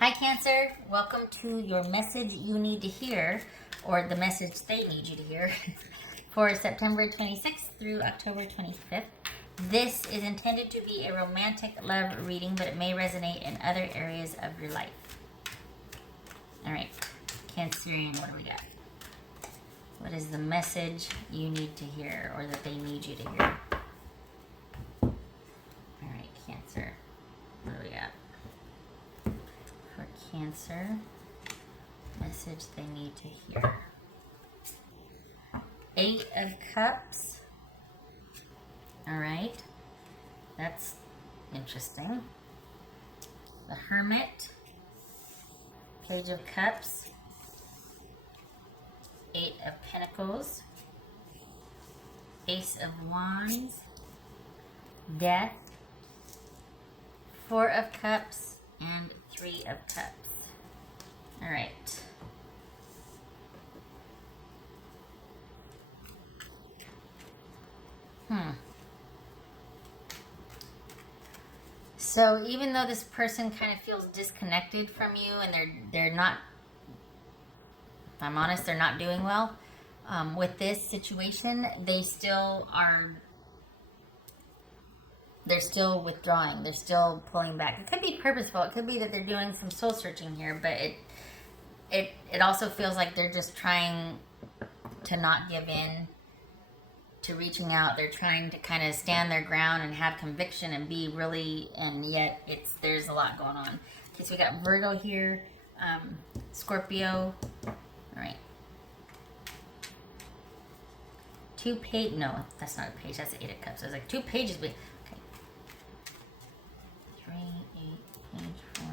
Hi Cancer, welcome to your message you need to hear, or the message they need you to hear, for September 26th through October 25th. This is intended to be a romantic love reading, but it may resonate in other areas of your life. Alright, Cancerian, what do we got? What is the message you need to hear, or that they need you to hear? Alright, Cancer, what do we got? For Cancer, message they need to hear. 8 of Cups. Alright, that's interesting. The Hermit, Page of Cups, 8 of Pentacles, Ace of Wands, Death, 4 of Cups, and 3 of Cups. All right. So even though this person kind of feels disconnected from you, and they're not, if I'm honest, they're not doing well with this situation, they still are. They're still withdrawing. They're still pulling back. It could be purposeful. It could be that they're doing some soul searching here, but it also feels like they're just trying to not give in to reaching out. They're trying to kind of stand their ground and have conviction and be really, and yet there's a lot going on. Okay, so we got Virgo here, Scorpio. All right. 2 page, no, that's not a page, that's the 8 of Cups. I was like, 2 pages, but okay. 3, 8, page 4.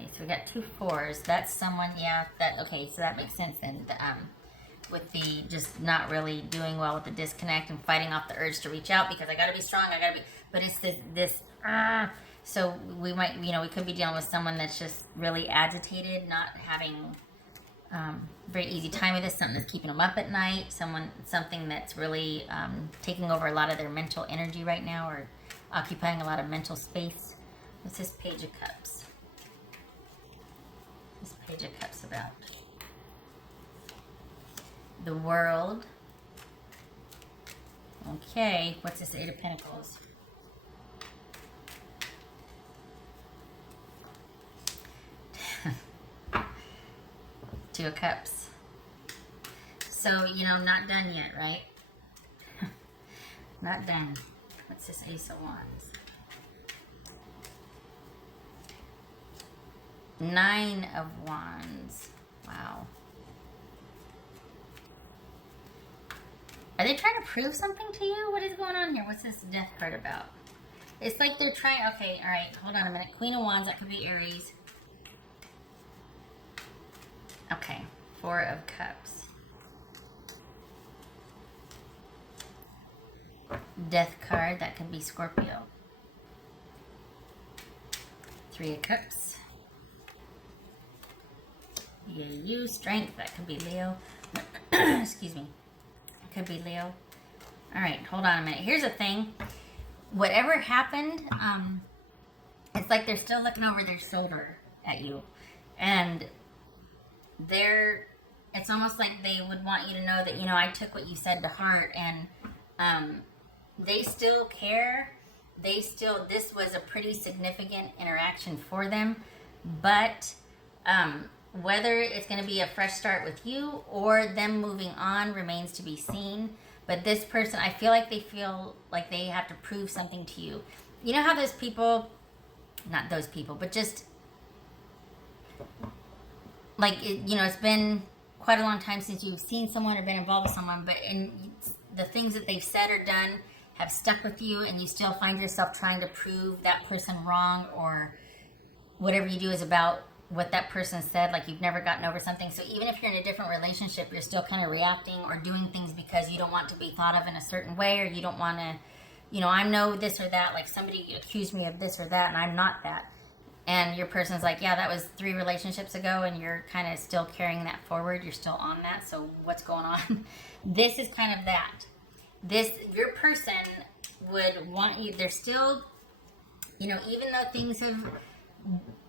Okay, so we got 2 4s. That's someone, yeah, okay, so that makes sense then. With the just not really doing well with the disconnect and fighting off the urge to reach out because I gotta be strong, but it's so we might, we could be dealing with someone that's just really agitated, not having very easy time with this, something that's keeping them up at night, something that's really taking over a lot of their mental energy right now, or occupying a lot of mental space. What's this Page of Cups? This Page of Cups about? The World. Okay, what's this 8 of Pentacles? Two of Cups. So, not done yet, right? Not done. What's this Ace of Wands? 9 of Wands. Wow. Are they trying to prove something to you? What is going on here? What's this Death card about? It's like they're trying... Okay, all right. Hold on a minute. Queen of Wands. That could be Aries. Okay. 4 of Cups. Death card. That could be Scorpio. 3 of Cups. You. Strength. That could be Leo. Excuse me. Could be Leo. All right, hold on a minute. Here's the thing. Whatever happened, it's like they're still looking over their shoulder at you. And it's almost like they would want you to know that, I took what you said to heart, and they still care. This was a pretty significant interaction for them, but whether it's going to be a fresh start with you or them moving on remains to be seen. But this person, I feel like they have to prove something to you. You know how those people, not those people, but just like, it's been quite a long time since you've seen someone or been involved with someone, but the things that they've said or done have stuck with you, and you still find yourself trying to prove that person wrong, or whatever you do is about what that person said, like you've never gotten over something. So even if you're in a different relationship, you're still kind of reacting or doing things because you don't want to be thought of in a certain way, or you don't want to, I know this or that, like somebody accused me of this or that, and I'm not that. And your person's like, yeah, that was 3 relationships ago, and you're kind of still carrying that forward. You're still on that. So what's going on? This is kind of that. Your person would want you, they're still, even though things have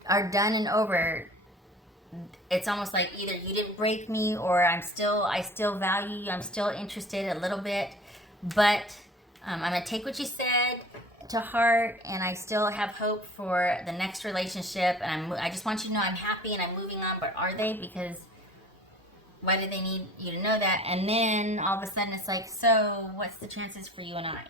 are done and over, it's almost like either you didn't break me, or I still value you. I'm still interested a little bit, but I'm gonna take what you said to heart, and I still have hope for the next relationship. And I just want you to know I'm happy and I'm moving on. But are they? Because why do they need you to know that? And then all of a sudden it's like, so what's the chances for you and I?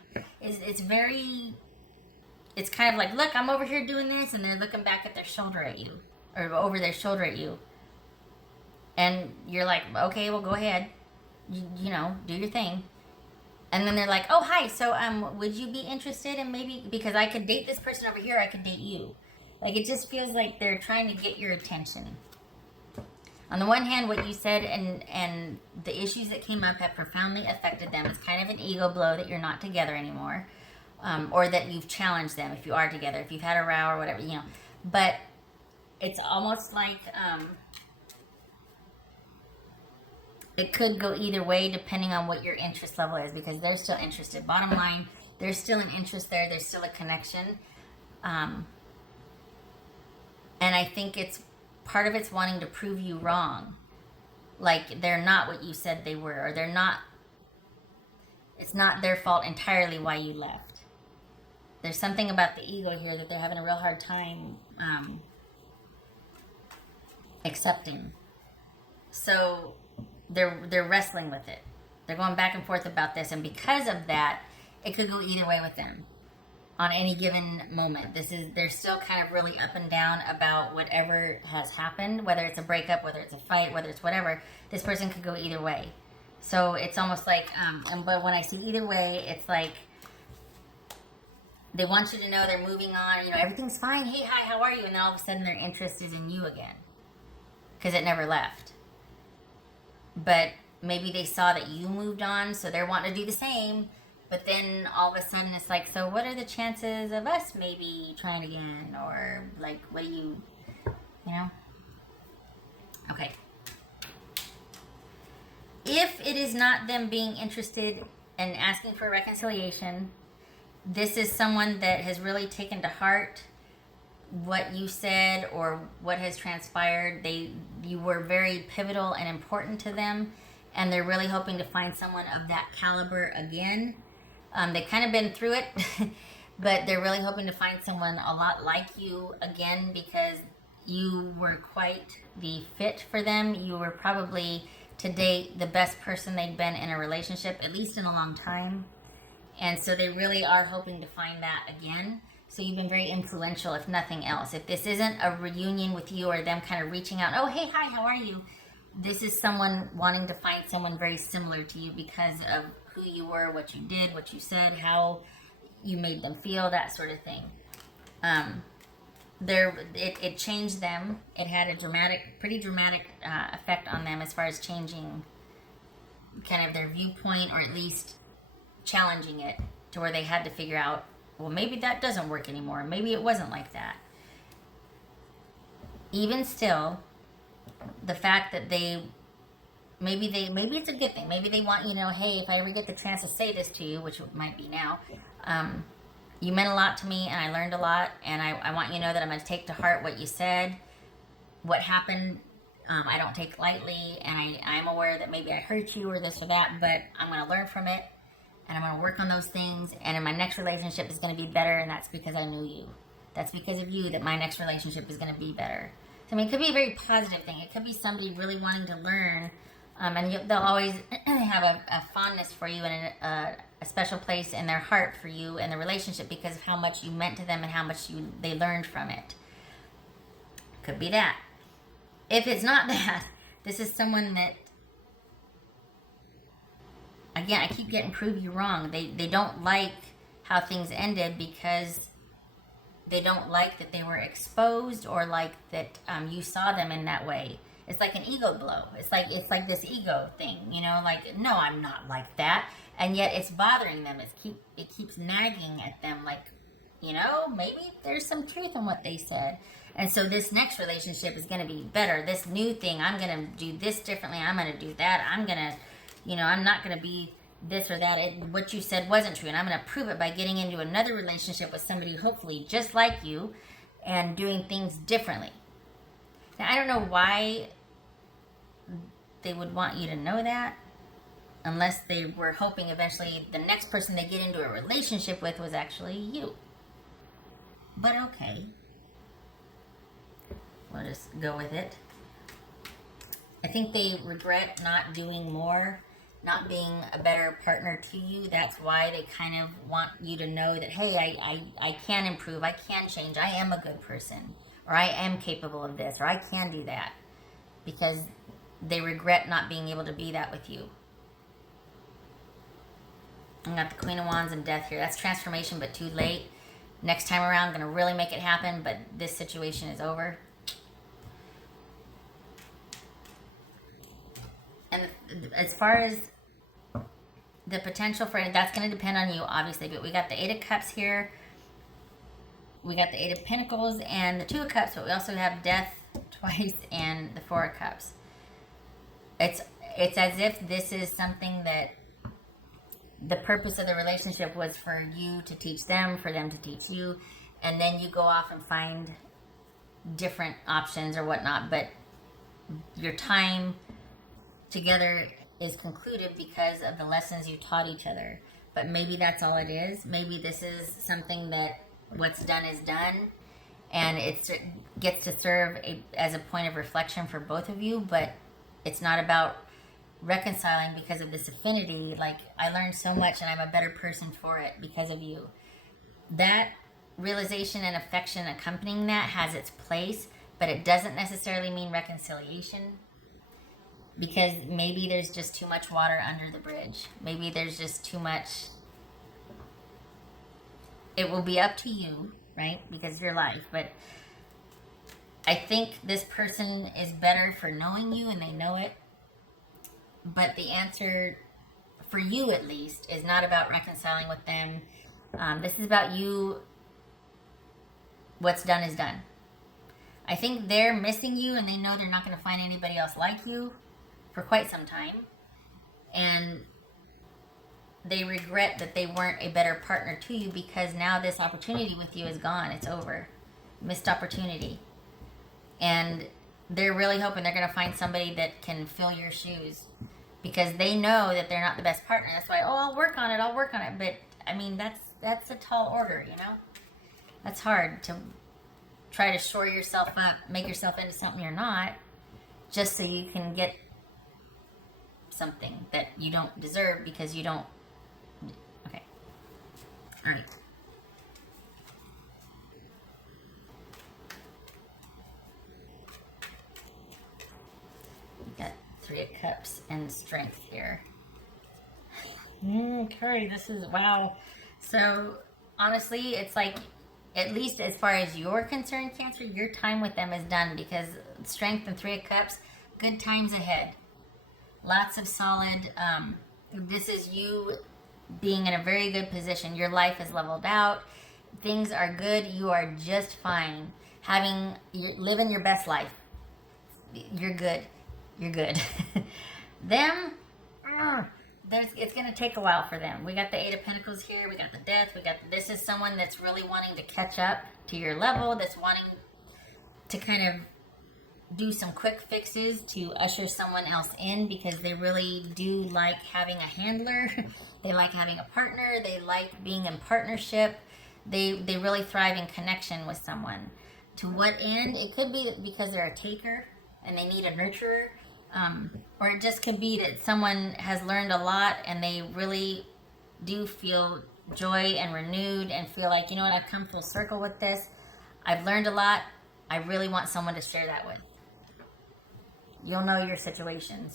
It's kind of like, look, I'm over here doing this, and they're looking back at their shoulder at you, or over their shoulder at you, and you're like, okay, well, go ahead, you know, do your thing. And then they're like, oh, hi, so would you be interested in maybe, because I could date this person over here, I could date you. Like, it just feels like they're trying to get your attention. On the one hand, what you said and the issues that came up have profoundly affected them. It's kind of an ego blow that you're not together anymore. Or that you've challenged them if you are together, if you've had a row or whatever, you know. But it's almost like it could go either way depending on what your interest level is, because they're still interested. Bottom line, there's still an interest there. There's still a connection. And I think part of it's wanting to prove you wrong. Like, they're not what you said they were, or it's not their fault entirely why you left. There's something about the ego here that they're having a real hard time accepting. So they're wrestling with it. They're going back and forth about this, and because of that, it could go either way with them on any given moment. They're still kind of really up and down about whatever has happened, whether it's a breakup, whether it's a fight, whether it's whatever. This person could go either way. So it's almost like, but when I see either way, it's like, they want you to know they're moving on, you know, everything's fine. Hey, hi, how are you? And then all of a sudden their interest is in you again, because it never left. But maybe they saw that you moved on, so they're wanting to do the same. But then all of a sudden it's like, so what are the chances of us maybe trying again? Or like, what do you know? Okay. If it is not them being interested and asking for reconciliation, this is someone that has really taken to heart what you said or what has transpired. You were very pivotal and important to them, and they're really hoping to find someone of that caliber again. They've kind of been through it, but they're really hoping to find someone a lot like you again, because you were quite the fit for them. You were probably, to date, the best person they'd been in a relationship, at least in a long time. And so they really are hoping to find that again. So you've been very influential, if nothing else. If this isn't a reunion with you or them kind of reaching out, oh, hey, hi, how are you? This is someone wanting to find someone very similar to you because of who you were, what you did, what you said, how you made them feel, that sort of thing. It changed them. It had a pretty dramatic effect on them as far as changing kind of their viewpoint, or at least challenging it to where they had to figure out, well, maybe that doesn't work anymore. Maybe it wasn't like that. Even still, the fact that maybe it's a good thing. Maybe they want you to know, hey, if I ever get the chance to say this to you, which it might be now, you meant a lot to me and I learned a lot, and I want you to know that I'm going to take to heart what you said, what happened. I don't take lightly, and I'm aware that maybe I hurt you or this or that, but I'm going to learn from it. And I'm going to work on those things. And in my next relationship is going to be better. And that's because I knew you. That's because of you that my next relationship is going to be better. So, I mean, it could be a very positive thing. It could be somebody really wanting to learn. And they'll always have a fondness for you and a special place in their heart for you and the relationship because of how much you meant to them and how much they learned from it. Could be that. If it's not that, this is someone that, again, I keep getting prove you wrong. They don't like how things ended because they don't like that they were exposed, or like that you saw them in that way. It's like an ego blow. It's like this ego thing, you know, like, no, I'm not like that. And yet it's bothering them. It keeps nagging at them, like, you know, maybe there's some truth in what they said. And so this next relationship is going to be better. This new thing, I'm going to do this differently. I'm going to do that. I'm going to, you know, I'm not going to be this or that. What you said wasn't true. And I'm going to prove it by getting into another relationship with somebody hopefully just like you. and doing things differently. Now, I don't know why they would want you to know that, unless they were hoping eventually the next person they get into a relationship with was actually you. But okay, we'll just go with it. I think they regret not doing more, not being a better partner to you. That's why they kind of want you to know that, hey, I can improve, I can change, I am a good person, or I am capable of this, or I can do that. Because they regret not being able to be that with you. I got the Queen of Wands and Death here. That's transformation, but too late. Next time around, I'm going to really make it happen, but this situation is over. And as far as the potential for it, that's going to depend on you, obviously. But we got the Eight of Cups here. We got the Eight of Pentacles and the Two of Cups, but we also have Death twice and the Four of Cups. It's as if this is something that the purpose of the relationship was for you to teach them, for them to teach you, and then you go off and find different options or whatnot. But your time together is concluded because of the lessons you taught each other. But maybe that's all it is. Maybe this is something that what's done is done, and it gets to serve as a point of reflection for both of you. But it's not about reconciling because of this affinity. Like, I learned so much and I'm a better person for it because of you. That realization and affection accompanying that has its place, but it doesn't necessarily mean reconciliation, because maybe there's just too much water under the bridge. Maybe there's just too much. It will be up to you, right? Because it's your life. But I think this person is better for knowing you, and they know it. But the answer, for you at least, is not about reconciling with them. This is about you. What's done is done. I think they're missing you, and they know they're not going to find anybody else like you for quite some time. And they regret that they weren't a better partner to you, because now this opportunity with you is gone. It's over. Missed opportunity. And they're really hoping they're going to find somebody that can fill your shoes, because they know that they're not the best partner. That's why, I'll work on it. But, I mean, that's a tall order, you know? That's hard to try to shore yourself up, make yourself into something you're not, just so you can get something that you don't deserve because you don't. Okay. All right. Got Three of Cups and Strength here. Okay, this is, wow. So, honestly, it's like, at least as far as you're concerned, Cancer, your time with them is done, because Strength and Three of Cups, good times ahead. Lots of solid, this is you being in a very good position. Your life is leveled out. Things are good. You are just fine. Living your best life. You're good. You're good. Them, it's going to take a while for them. We got the Eight of Pentacles here. We got the Death. This is someone that's really wanting to catch up to your level, that's wanting to kind of do some quick fixes to usher someone else in, because they really do like having a handler. They like having a partner. They like being in partnership. They really thrive in connection with someone. To what end? It could be because they're a taker and they need a nurturer. Or it just could be that someone has learned a lot and they really do feel joy and renewed and feel like, you know what, I've come full circle with this. I've learned a lot. I really want someone to share that with. You'll know your situation.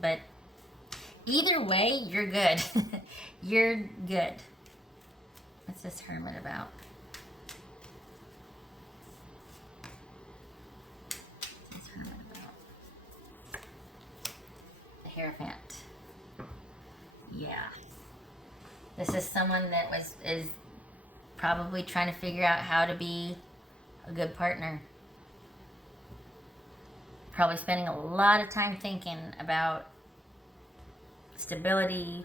But either way, you're good. You're good. What's this Hermit about? What's this Hermit about? The Hierophant. Yeah. This is someone that is probably trying to figure out how to be a good partner. Probably spending a lot of time thinking about stability,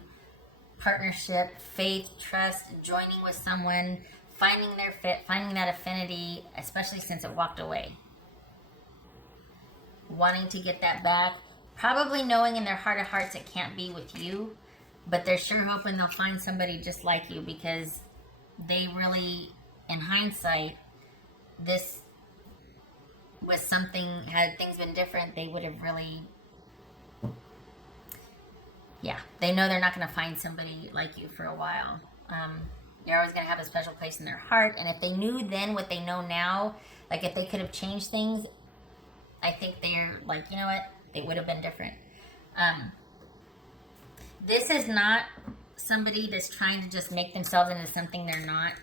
partnership, faith, trust, joining with someone, finding their fit, finding that affinity, especially since it walked away. Wanting to get that back, probably knowing in their heart of hearts it can't be with you, but they're sure hoping they'll find somebody just like you, because they really, in hindsight, this was something, had things been different, they would have really, yeah, they know they're not going to find somebody like you for a while. You're always going to have a special place in their heart, and if they knew then what they know now, like if they could have changed things, I think they're like, you know what, they would have been different. This is not somebody that's trying to just make themselves into something they're not,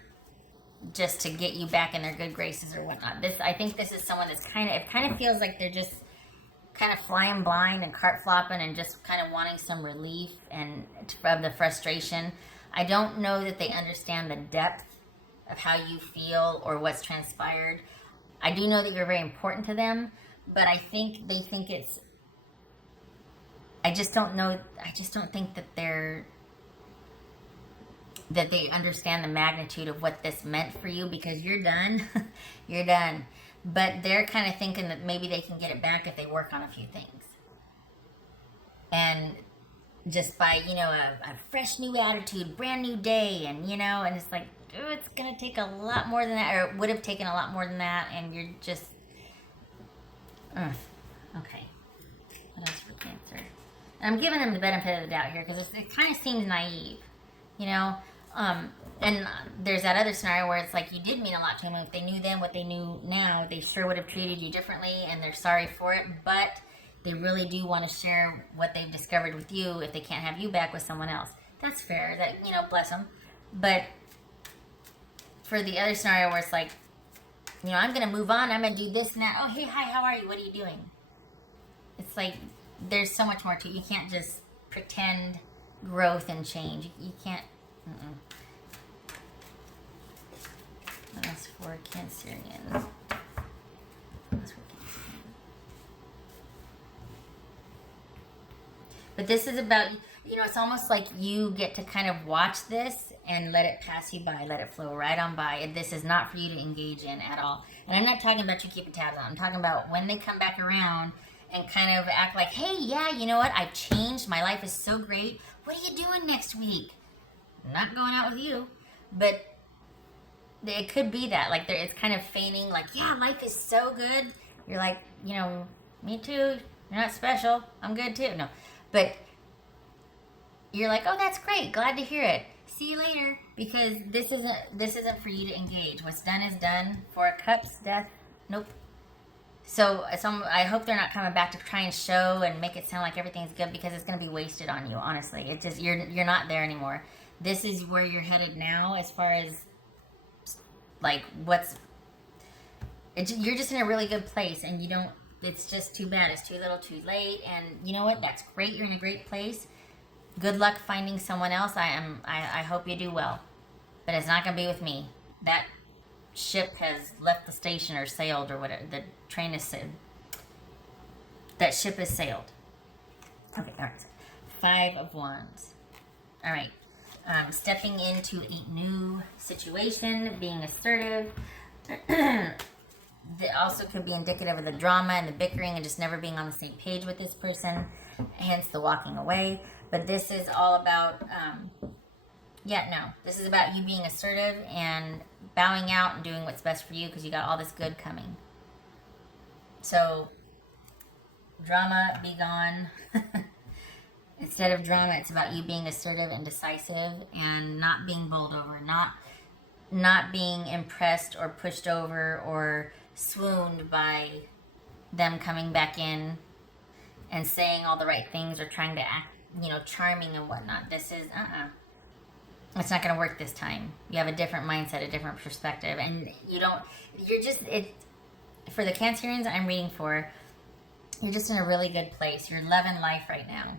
just to get you back in their good graces or whatnot. I think this is someone that's it kind of feels like they're just kind of flying blind and cart flopping and just kind of wanting some relief and of the frustration. I don't know that they understand the depth of how you feel or what's transpired. I do know that you're very important to them, but I think they think it's, I just don't think that they understand the magnitude of what this meant for you, because you're done. You're done. But they're kind of thinking that maybe they can get it back if they work on a few things. And just by, a fresh new attitude, brand new day, and, and it's like, oh, it's going to take a lot more than that, or it would have taken a lot more than that, and you're just, okay. What else for Cancer? And I'm giving them the benefit of the doubt here, because it kind of seems naive, and there's that other scenario where it's like you did mean a lot to them. If they knew then what they knew now, they sure would have treated you differently, and they're sorry for it, but they really do want to share what they've discovered with you if they can't have you back with someone else. That's fair. That, bless them. But for the other scenario where it's like, I'm going to move on, I'm going to do this and that. Oh, hey, hi, how are you? What are you doing? It's like there's so much more to it. You can't just pretend growth and change. You can't. That's for Cancerian. But this is about, it's almost like you get to kind of watch this and let it pass you by, let it flow right on by. This is not for you to engage in at all. And I'm not talking about you keeping tabs on. I'm talking about when they come back around and kind of act like, hey, yeah, you know what? I've changed. My life is so great. What are you doing next week? I'm not going out with you. But it could be that. Like, it's kind of feigning, like, yeah, life is so good. You're like, me too. You're not special. I'm good too. No. But you're like, oh, that's great. Glad to hear it. See you later. Because this isn't for you to engage. What's done is done. Four of Cups, death. Nope. So I hope they're not coming back to try and show and make it sound like everything's good, because it's going to be wasted on you, honestly. It's just, you're not there anymore. This is where you're headed now, as far as, like, you're just in a really good place, and you don't, it's just too bad. It's too little too late, and you know what? That's great. You're in a great place. Good luck finding someone else. I hope you do well. But it's not going to be with me. That ship has left the station or sailed or whatever. The train is sailed. That ship has sailed. Okay, all right. 5 of Wands. All right. Stepping into a new situation, being assertive. That also could be indicative of the drama and the bickering and just never being on the same page with this person, hence the walking away. But this is all about, this is about you being assertive and bowing out and doing what's best for you, because you got all this good coming. So, drama, be gone. Instead of drama, it's about you being assertive and decisive and not being bowled over, not being impressed or pushed over or swooned by them coming back in and saying all the right things or trying to act, charming and whatnot. This is, it's not going to work this time. You have a different mindset, a different perspective, and for the Cancerians I'm reading for, you're just in a really good place. You're loving life right now.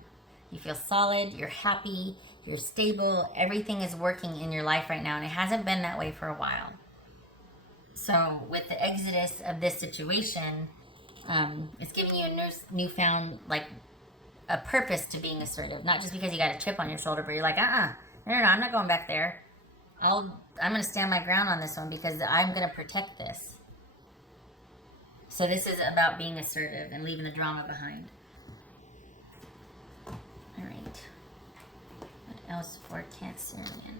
You feel solid, you're happy, you're stable, everything is working in your life right now, and it hasn't been that way for a while. So with the exodus of this situation, it's giving you a newfound, like, a purpose to being assertive. Not just because you got a chip on your shoulder, but you're like, no, I'm not going back there. I'll I'm going to stand my ground on this one because I'm going to protect this. So this is about being assertive and leaving the drama behind. All right. What else for Cancerian?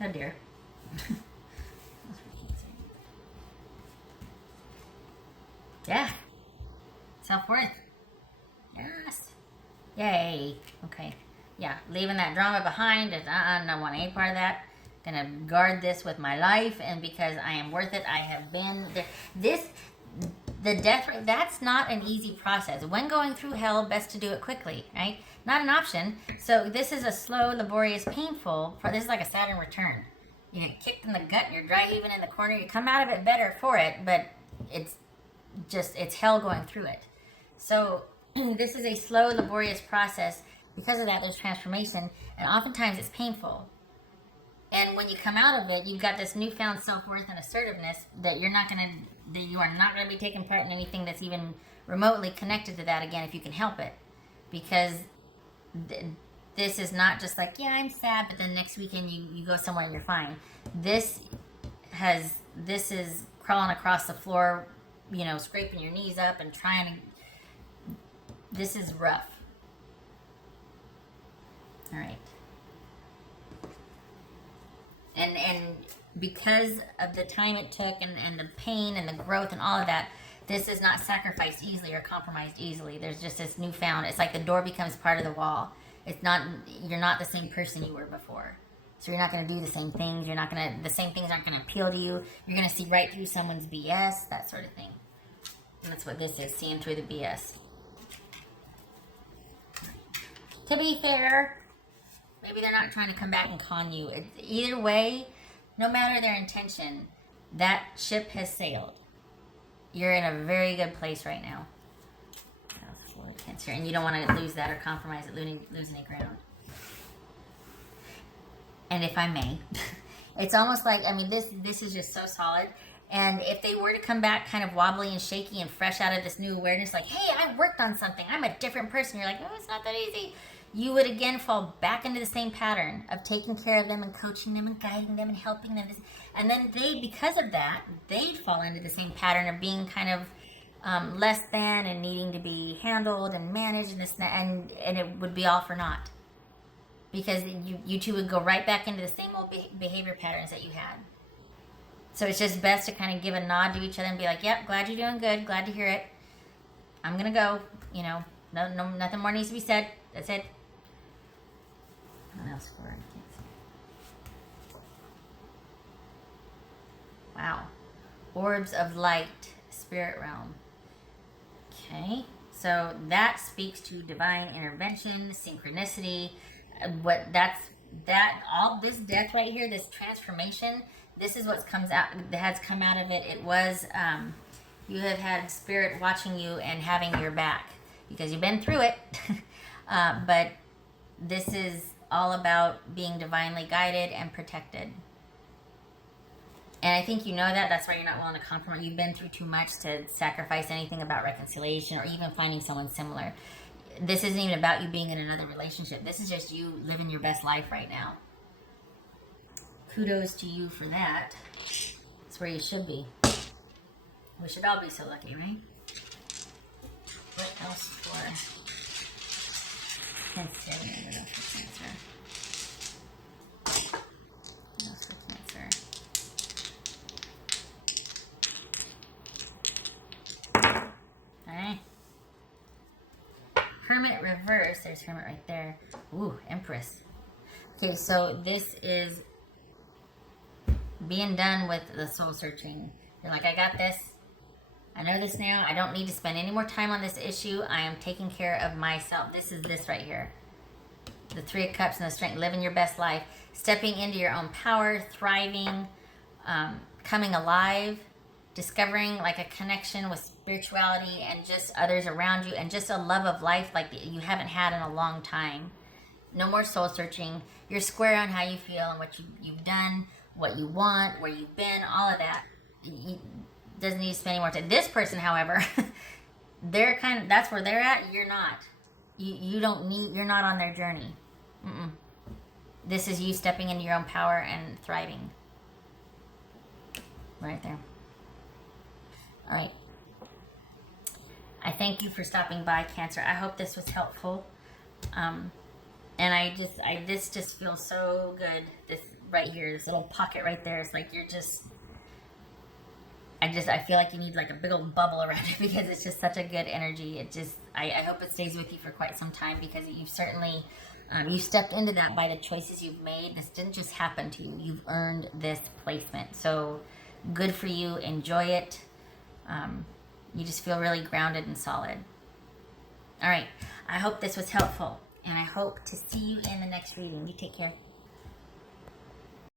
Oh dear. Yeah. Self-worth. Yes. Yay. Okay. Yeah. Leaving that drama behind. I don't want any part of that. Gonna guard this with my life, and because I am worth it, I have been there. The death rate, that's not an easy process. When going through hell, best to do it quickly, right? Not an option. So this is a slow, laborious, painful. This is like a Saturn return. You get kicked in the gut, you're dry heaving in the corner. You come out of it better for it, but it's hell going through it. So this is a slow, laborious process. Because of that, there's transformation, and oftentimes it's painful. And when you come out of it, you've got this newfound self-worth and assertiveness that you are not going to be taking part in anything that's even remotely connected to that again if you can help it. Because this is not just like, yeah, I'm sad, but then next weekend you go somewhere and you're fine. This is crawling across the floor, scraping your knees up and trying to... This is rough. All right. And because of the time it took and the pain and the growth and all of that, this is not sacrificed easily or compromised easily. There's just this newfound, it's like the door becomes part of the wall. You're not the same person you were before. So you're not going to do the same things. The same things aren't going to appeal to you. You're going to see right through someone's BS, that sort of thing. And that's what this is, seeing through the BS. To be fair, maybe they're not trying to come back and con you. Either way, no matter their intention, that ship has sailed. You're in a very good place right now. Cancer, and you don't want to lose that or compromise it, losing any ground. And if I may, it's almost like, this is just so solid. And if they were to come back kind of wobbly and shaky and fresh out of this new awareness, like, hey, I worked on something, I'm a different person. You're like, oh, it's not that easy. You would again fall back into the same pattern of taking care of them and coaching them and guiding them and helping them. And then because of that, they'd fall into the same pattern of being kind of less than and needing to be handled and managed and it would be all for naught. Because you two would go right back into the same old behavior patterns that you had. So it's just best to kind of give a nod to each other and be like, yep, glad you're doing good, glad to hear it. I'm going to go, no, nothing more needs to be said. That's it. What else for it? Wow. Orbs of light, spirit realm. Okay. So that speaks to divine intervention, synchronicity. All this death right here, this transformation, this is what has come out of it. It was, you have had spirit watching you and having your back because you've been through it. But this is all about being divinely guided and protected. And I think you know that. That's why you're not willing to compromise. You've been through too much to sacrifice anything about reconciliation or even finding someone similar. This isn't even about you being in another relationship. This is just you living your best life right now. Kudos to you for that. That's where you should be. We should all be so lucky, right? What else for Cancer? What else for Cancer? What else for Cancer? Alright. Hermit reverse. There's Hermit right there. Ooh, Empress. Okay, so this is being done with the soul searching. You're like, I got this. I know this now. I don't need to spend any more time on this issue. I am taking care of myself. This is this right here. The Three of Cups and the Strength. Living your best life. Stepping into your own power. Thriving. Coming alive. Discovering like a connection with spirituality and just others around you. And just a love of life like you haven't had in a long time. No more soul searching. You're square on how you feel and what you've done. What you want. Where you've been. All of that. Doesn't need to spend any more time. This person, however, that's where they're at. You're not. You don't need, you're not on their journey. This is you stepping into your own power and thriving. Right there. All right. I thank you for stopping by, Cancer. I hope this was helpful. And this just feels so good. This right here, this little pocket right there. It's like you're just, I feel like you need like a big old bubble around it because it's just such a good energy. I hope it stays with you for quite some time because you've certainly, you stepped into that by the choices you've made. This didn't just happen to you. You've earned this placement. So good for you. Enjoy it. You just feel really grounded and solid. All right. I hope this was helpful, and I hope to see you in the next reading. You take care.